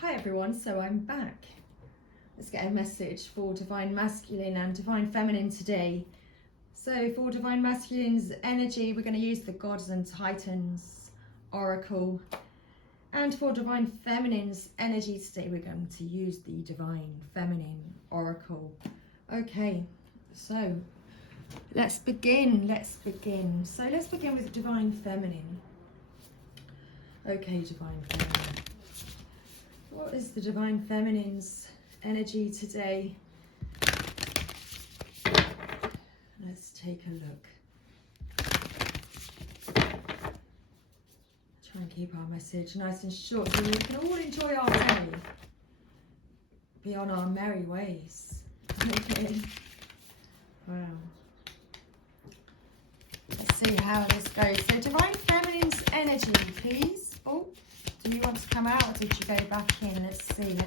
Hi everyone, so I'm back. Let's get a message for Divine Masculine and Divine Feminine today. So for Divine Masculine's energy, we're going to use the Gods and Titans Oracle. And for Divine Feminine's energy today, we're going to use the Divine Feminine Oracle. Okay, so let's begin. So let's begin with Divine Feminine. Okay, Divine Feminine. What is the Divine Feminine's energy today? Let's take a look. Try and keep our message nice and short so we can all enjoy our day. Be on our merry ways. Okay. Wow. Let's see how this goes. So Divine Feminine's energy, please. Oh. Do you want to come out or did you go back in? Let's see. I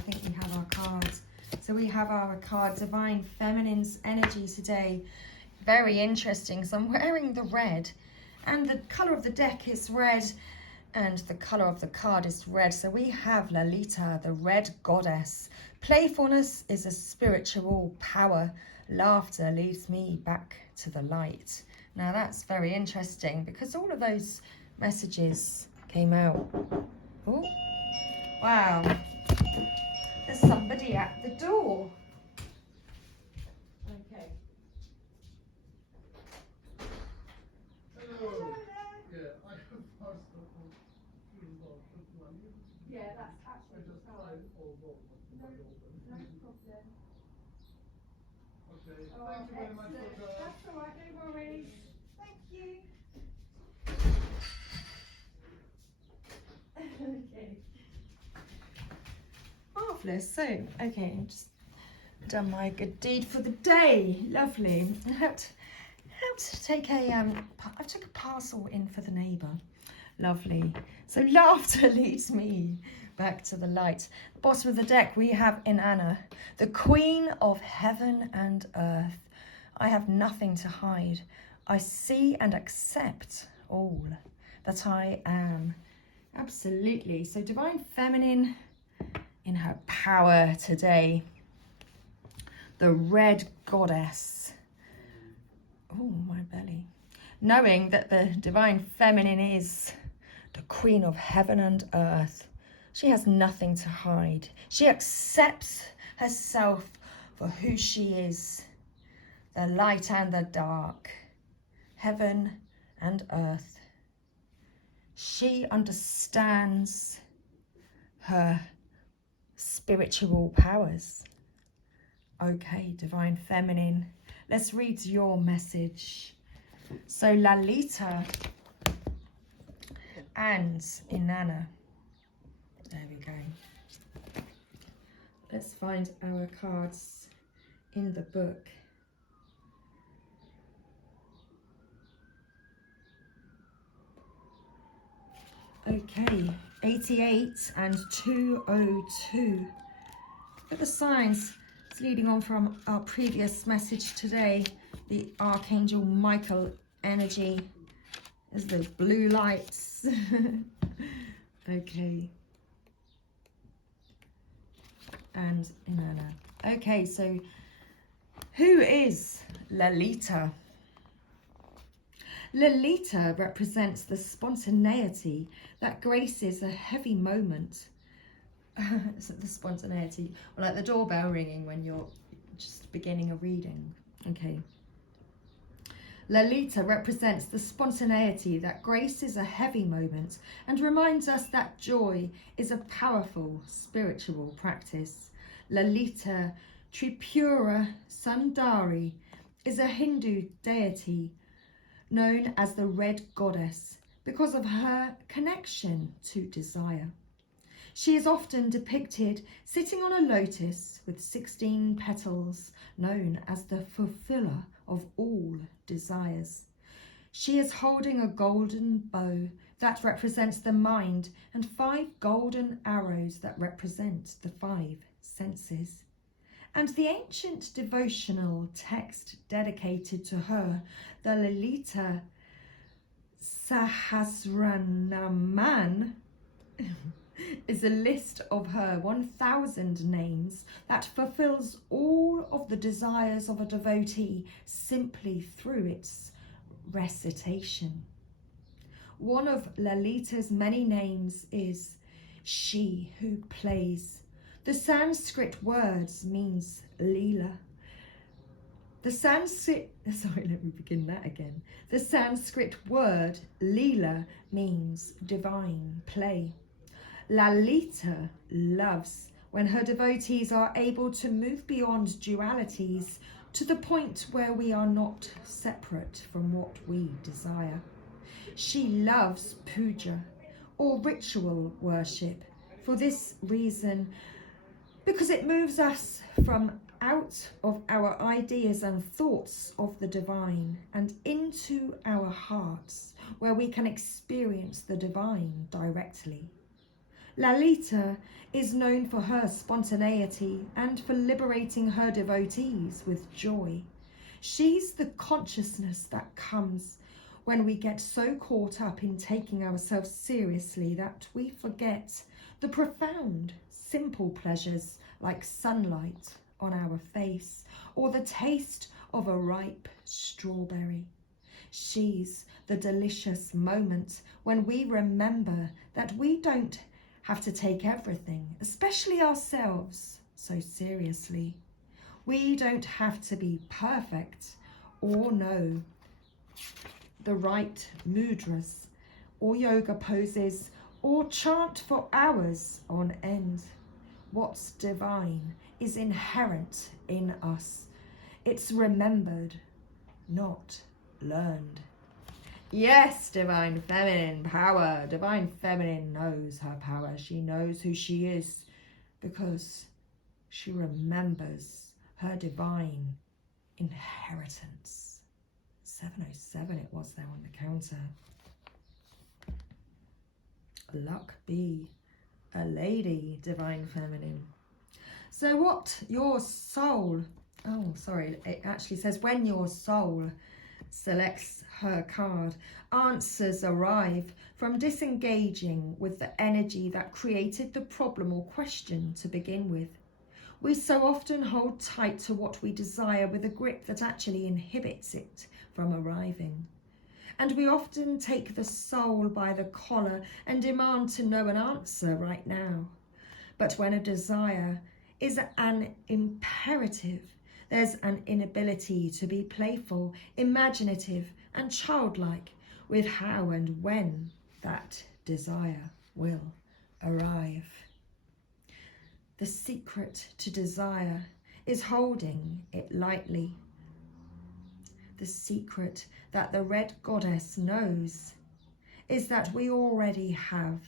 think we have our cards. So we have our card, Divine Feminine's energy today. Very interesting. So I'm wearing the red and the colour of the deck is red and the colour of the card is red. So we have Lalita, the red goddess. Playfulness is a spiritual power. Laughter leads me back to the light. Now that's very interesting because all of those messages came out. Oh, wow. There's somebody at the door. Okay. Hello. Hello there. Yeah, I have passed the phone. Yeah, that's actually I just tried all over. No problem. Okay, Oh, thank you very much for excellent. the... That's all right, no worries. Thank you. Okay. Marvellous. So, okay, I've just done my good deed for the day. Lovely. I helped take I took a parcel in for the neighbour. Lovely. So laughter leads me back to the light. Bottom of the deck we have Inanna, the Queen of Heaven and Earth. I have nothing to hide. I see and accept all that I am. Absolutely. So Divine Feminine in her power today. The red goddess. Oh, my belly. Knowing that the Divine Feminine is the Queen of Heaven and Earth. She has nothing to hide. She accepts herself for who she is. The light and the dark. Heaven and earth. She understands her spiritual powers. Okay, Divine Feminine, let's read your message. So Lalita and Inanna. There we go. Let's find our cards in the book. Okay, 88 and 202. For the signs, it's leading on from our previous message today. The Archangel Michael energy is the blue lights. Okay. And Inanna. Okay, so who is Lalita? Lalita represents the spontaneity that graces a heavy moment. The spontaneity, or like the doorbell ringing when you're just beginning a reading. Okay. Lalita represents the spontaneity that graces a heavy moment and reminds us that joy is a powerful spiritual practice. Lalita Tripura Sundari is a Hindu deity known as the Red Goddess because of her connection to desire. She is often depicted sitting on a lotus with 16 petals, known as the fulfiller of all desires. She is holding a golden bow that represents the mind and 5 golden arrows that represent the 5 senses. And the ancient devotional text dedicated to her, the Lalita Sahasranaman, is a list of her 1,000 names that fulfills all of the desires of a devotee simply through its recitation. One of Lalita's many names is she who plays. The Sanskrit words means Leela. The Sanskrit word Leela means divine play. Lalita loves when her devotees are able to move beyond dualities to the point where we are not separate from what we desire. She loves puja, or ritual worship, for this reason, because it moves us from out of our ideas and thoughts of the divine and into our hearts, where we can experience the divine directly. Lalita is known for her spontaneity and for liberating her devotees with joy. She's the consciousness that comes when we get so caught up in taking ourselves seriously that we forget the profound, simple pleasures like sunlight on our face or the taste of a ripe strawberry. She's the delicious moment when we remember that we don't have to take everything, especially ourselves, so seriously. We don't have to be perfect or know the right mudras or yoga poses or chant for hours on end. What's divine is inherent in us. It's remembered, not learned. Yes, divine feminine power. Divine feminine knows her power. She knows who she is because she remembers her divine inheritance. 707 it was there on the counter. Luck be a lady, divine feminine. So what your soul, it actually says when your soul selects her card, answers arrive from disengaging with the energy that created the problem or question to begin with. We so often hold tight to what we desire with a grip that actually inhibits it from arriving. And we often take the soul by the collar and demand to know an answer right now. But when a desire is an imperative, there's an inability to be playful, imaginative, and childlike with how and when that desire will arrive. The secret to desire is holding it lightly. The secret that the red goddess knows is that we already have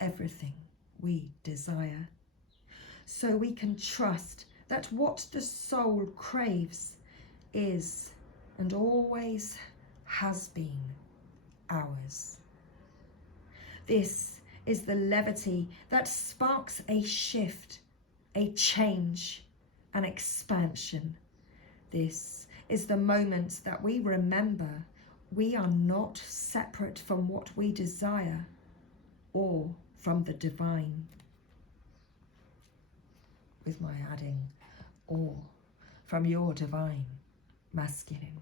everything we desire. So we can trust that what the soul craves is and always has been ours. This is the levity that sparks a shift, a change, an expansion. This is the moment that we remember we are not separate from what we desire or from the divine. With my adding, or from your divine masculine.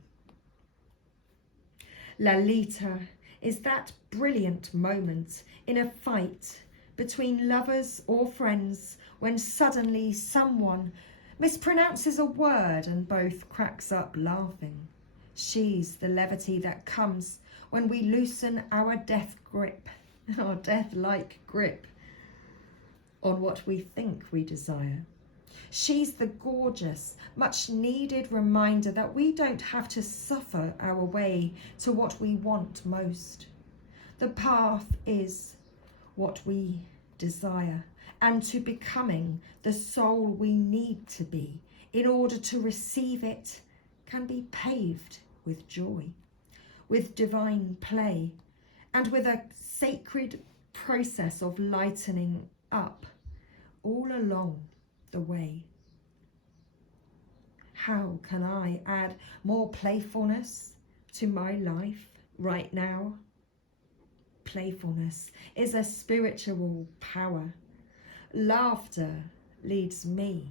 Lalita is that brilliant moment in a fight between lovers or friends when suddenly someone mispronounces a word and both cracks up laughing. She's the levity that comes when we loosen our death-like grip on what we think we desire. She's the gorgeous, much needed reminder that we don't have to suffer our way to what we want most. The path is what we desire, and to becoming the soul we need to be in order to receive it can be paved with joy, with divine play, and with a sacred process of lightening up all along the way. How can I add more playfulness to my life right now? playfulness is a spiritual power. Laughter leads me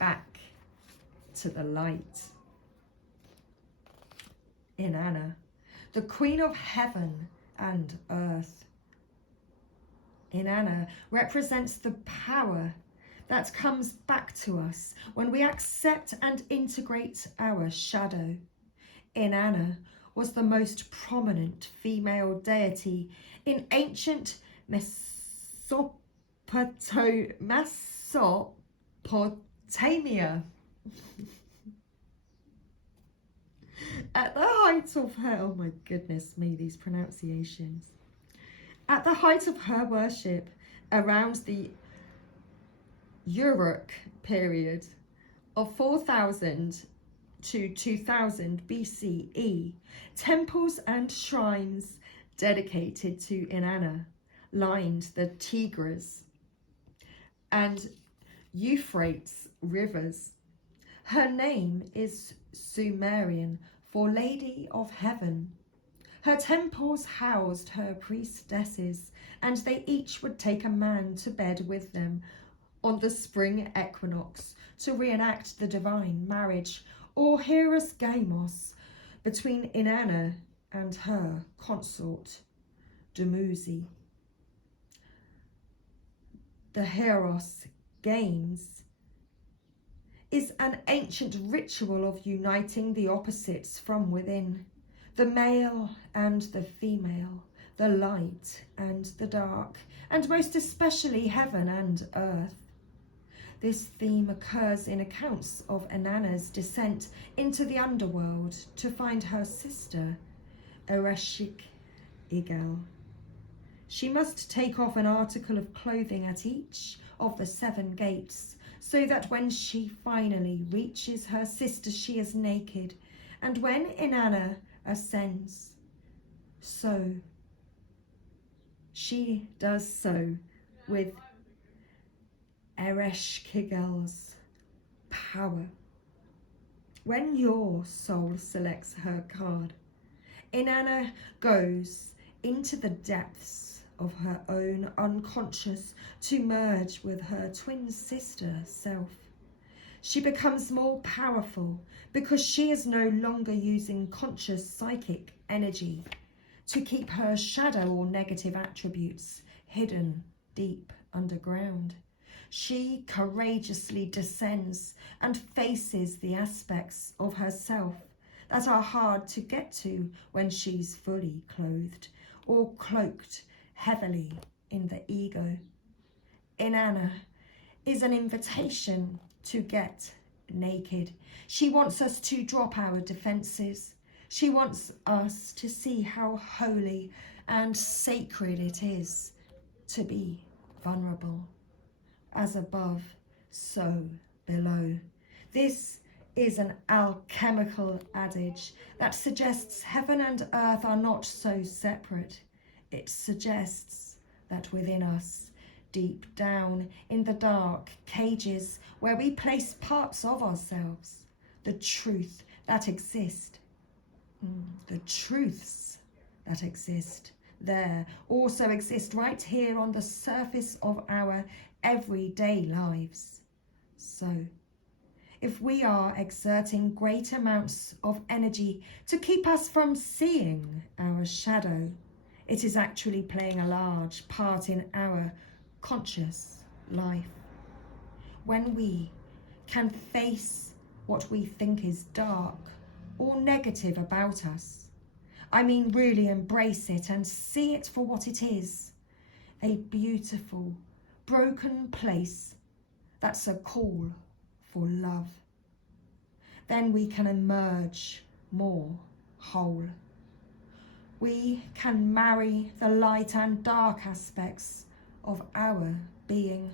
back to the light. Inanna, the Queen of Heaven and Earth. Inanna represents the power that comes back to us when we accept and integrate our shadow. Inanna was the most prominent female deity in ancient Mesopotamia. At the height of her, oh my goodness me, these pronunciations. At the height of her worship around the Uruk period of 4000 to 2000 BCE, temples and shrines dedicated to Inanna lined the Tigris and Euphrates rivers. Her name is Sumerian for Lady of Heaven. Her temples housed her priestesses, and they each would take a man to bed with them on the spring equinox to reenact the divine marriage or Heros Gamos between Inanna and her consort Dumuzi. The Heros Games is an ancient ritual of uniting the opposites from within, the male and the female, the light and the dark, and most especially heaven and earth. This theme occurs in accounts of Inanna's descent into the underworld to find her sister, Ereshkigal. She must take off an article of clothing at each of the 7 gates, so that when she finally reaches her sister, she is naked. And when Inanna ascends, so she does so with Ereshkigal's power. When your soul selects her card, Inanna goes into the depths of her own unconscious to merge with her twin sister self. She becomes more powerful because she is no longer using conscious psychic energy to keep her shadow or negative attributes hidden deep underground. She courageously descends and faces the aspects of herself that are hard to get to when she's fully clothed or cloaked heavily in the ego. Inanna is an invitation to get naked. She wants us to drop our defenses. She wants us to see how holy and sacred it is to be vulnerable. As above, so below. This is an alchemical adage that suggests heaven and earth are not so separate. It suggests that within us, deep down in the dark cages where we place parts of ourselves, the truth that exist, the truths that exist there also exist right here on the surface of our everyday lives. So, if we are exerting great amounts of energy to keep us from seeing our shadow, it is actually playing a large part in our conscious life. When we can face what we think is dark or negative about us, I mean really embrace it and see it for what it is, a beautiful, broken place that's a call for love, then we can emerge more whole. We can marry the light and dark aspects of our being.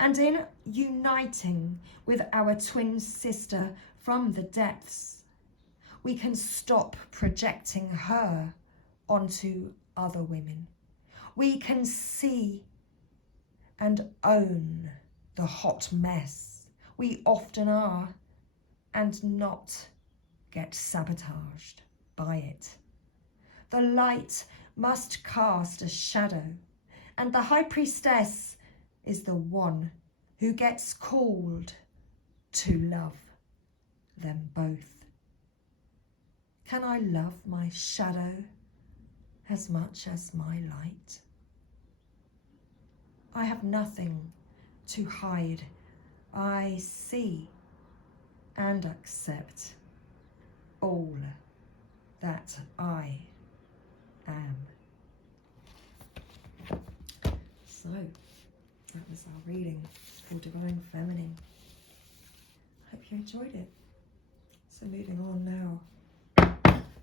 And in uniting with our twin sister from the depths, we can stop projecting her onto other women. We can see and own the hot mess we often are and not get sabotaged by it. The light must cast a shadow, and the high priestess is the one who gets called to love them both. Can I love my shadow as much as my light? I have nothing to hide. I see and accept all that I am. So, that was our reading for Divine Feminine. I hope you enjoyed it. So moving on now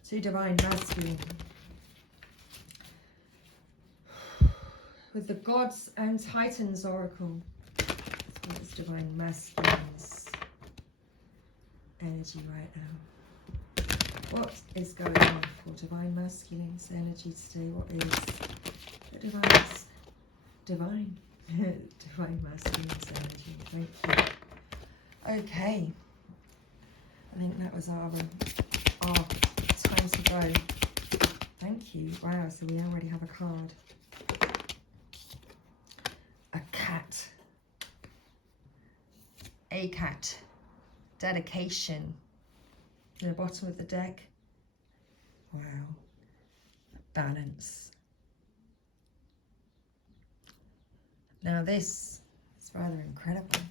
to Divine Masculine. With the Gods and Titans Oracle. What is Divine Masculine's energy right now? What is going on for Divine Masculine's energy today? What is the Divine Masculine's energy? Thank you. Okay. I think that was our time to go. Thank you. Wow, so we already have a card. A cat. A cat. Dedication. At the bottom of the deck. Wow. Balance. Now this is rather incredible.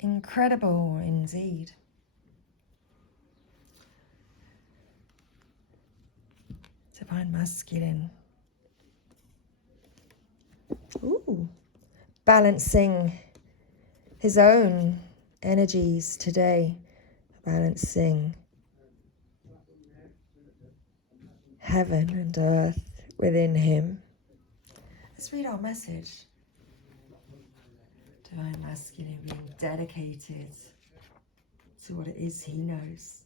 Incredible indeed. Divine Masculine. Ooh. Balancing his own energies today. Balancing heaven and earth within him. Let's read our message. Divine Masculine being dedicated to what it is he knows,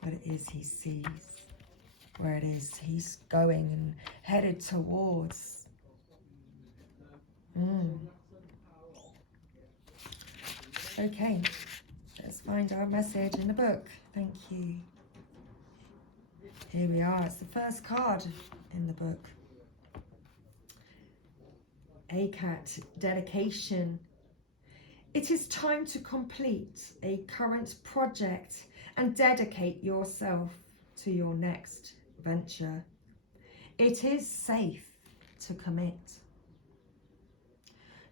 what it is he sees, where it is he's going and headed towards. Okay, let's find our message in the book. Thank you. Here we are. It's the first card in the book. ACAT, dedication. It is time to complete a current project and dedicate yourself to your next venture. It is safe to commit.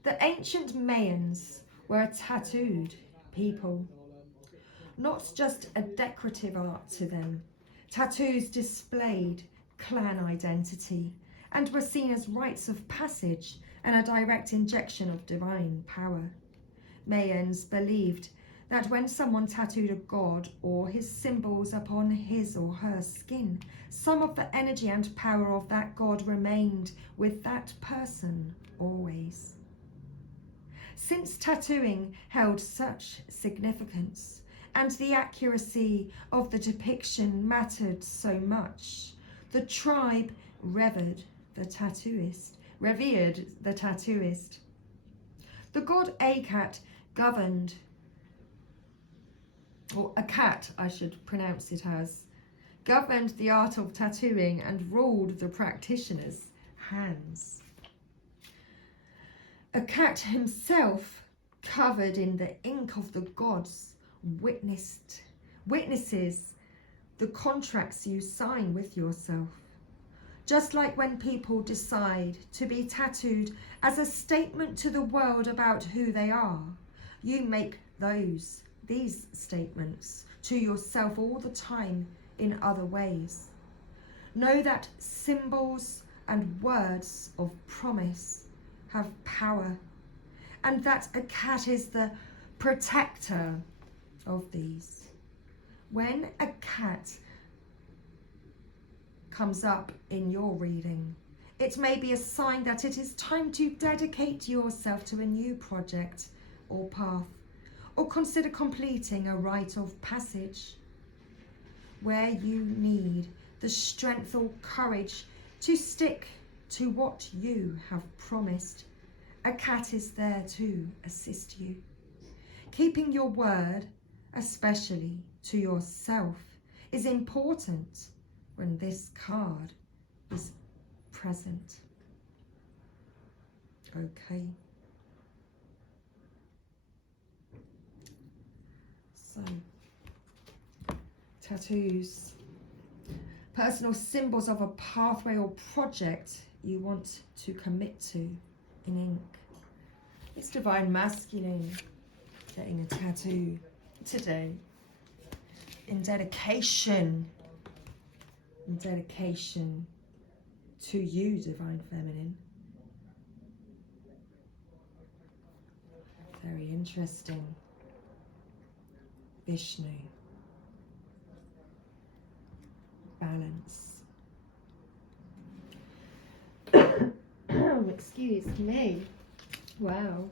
The ancient Mayans were a tattooed people, not just a decorative art to them. Tattoos displayed clan identity and were seen as rites of passage and a direct injection of divine power. Mayans believed that when someone tattooed a god or his symbols upon his or her skin, some of the energy and power of that god remained with that person always. Since tattooing held such significance and the accuracy of the depiction mattered so much, the tribe revered the tattooist. The god Akat governed, or Akat I should pronounce it as, governed the art of tattooing and ruled the practitioner's hands. Akat himself, covered in the ink of the gods, witnesses the contracts you sign with yourself. Just like when people decide to be tattooed as a statement to the world about who they are, you make these statements to yourself all the time in other ways. Know that symbols and words of promise have power, and that a cat is the protector of these. When a cat comes up in your reading, it may be a sign that it is time to dedicate yourself to a new project or path, or consider completing a rite of passage where you need the strength or courage to stick to what you have promised. A cat is there to assist you. Keeping your word, especially to yourself, is important when this card is present. Okay. So, tattoos. Personal symbols of a pathway or project you want to commit to in ink. It's Divine Masculine getting a tattoo today. In dedication to you, Divine Feminine. Very interesting. Vishnu. Balance. Excuse me. Wow.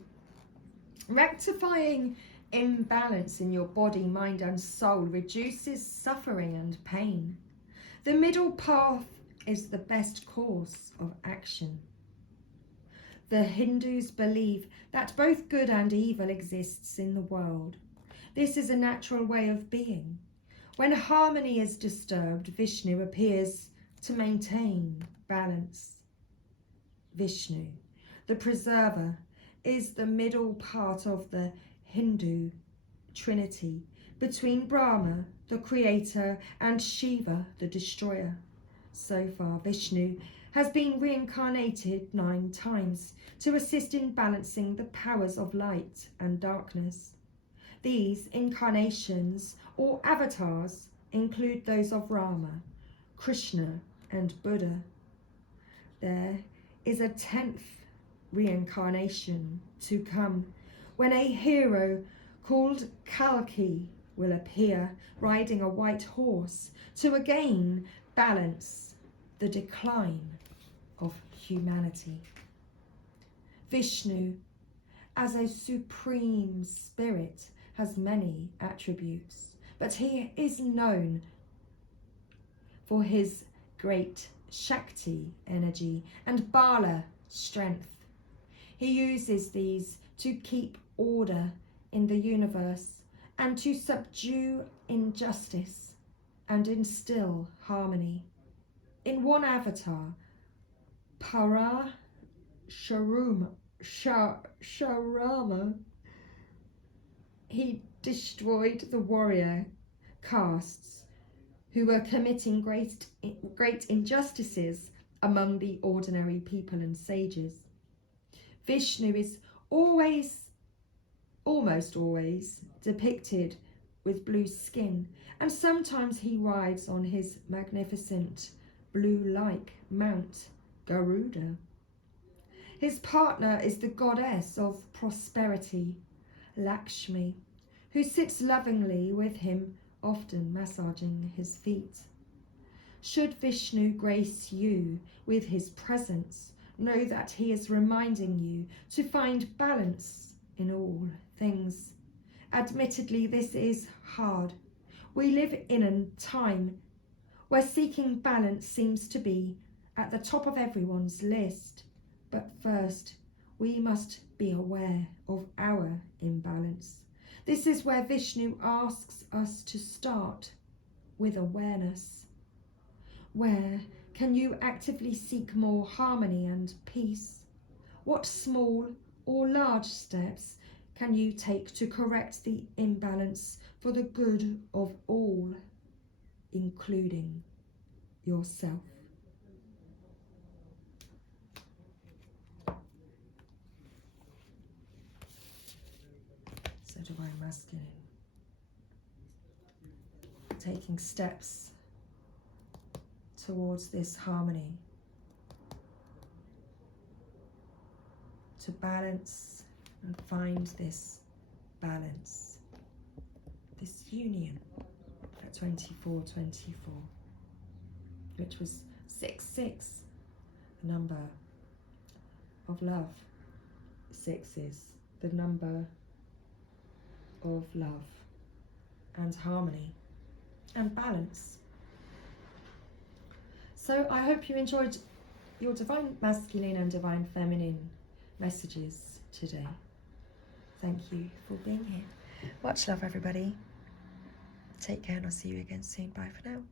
Rectifying imbalance in your body, mind and soul reduces suffering and pain. The middle path is the best course of action. The Hindus believe that both good and evil exists in the world. This is a natural way of being. When harmony is disturbed, Vishnu appears to maintain balance. Vishnu, the preserver, is the middle part of the Hindu trinity between Brahma, the creator, and Shiva, the destroyer. So far, Vishnu has been reincarnated 9 times to assist in balancing the powers of light and darkness. These incarnations or avatars include those of Rama, Krishna, and Buddha. There is a 10th reincarnation to come when a hero called Kalki will appear riding a white horse to again balance the decline of humanity. Vishnu, as a supreme spirit, has many attributes, but he is known for his great Shakti energy and Bala strength. He uses these to keep order in the universe and to subdue injustice and instill harmony. In one avatar, Sharama, he destroyed the warrior castes who were committing great injustices among the ordinary people and sages. Vishnu is almost always depicted with blue skin, and sometimes he rides on his magnificent blue-like mount, Garuda. His partner is the goddess of prosperity, Lakshmi, who sits lovingly with him, often massaging his feet. Should Vishnu grace you with his presence, know that he is reminding you to find balance in all things. Admittedly, this is hard. We live in a time where seeking balance seems to be at the top of everyone's list. But first, we must be aware of our imbalance. This is where Vishnu asks us to start with awareness. Where can you actively seek more harmony and peace? What small or large steps can you take to correct the imbalance for the good of all, including yourself? So Divine Masculine, taking steps towards this harmony, to balance and find this balance, this union at 2424, which was 66, the number of love. 6 is the number of love and harmony and balance. So I hope you enjoyed your Divine Masculine and Divine Feminine messages today. Thank you for being here. Much love, everybody. Take care and I'll see you again soon. Bye for now.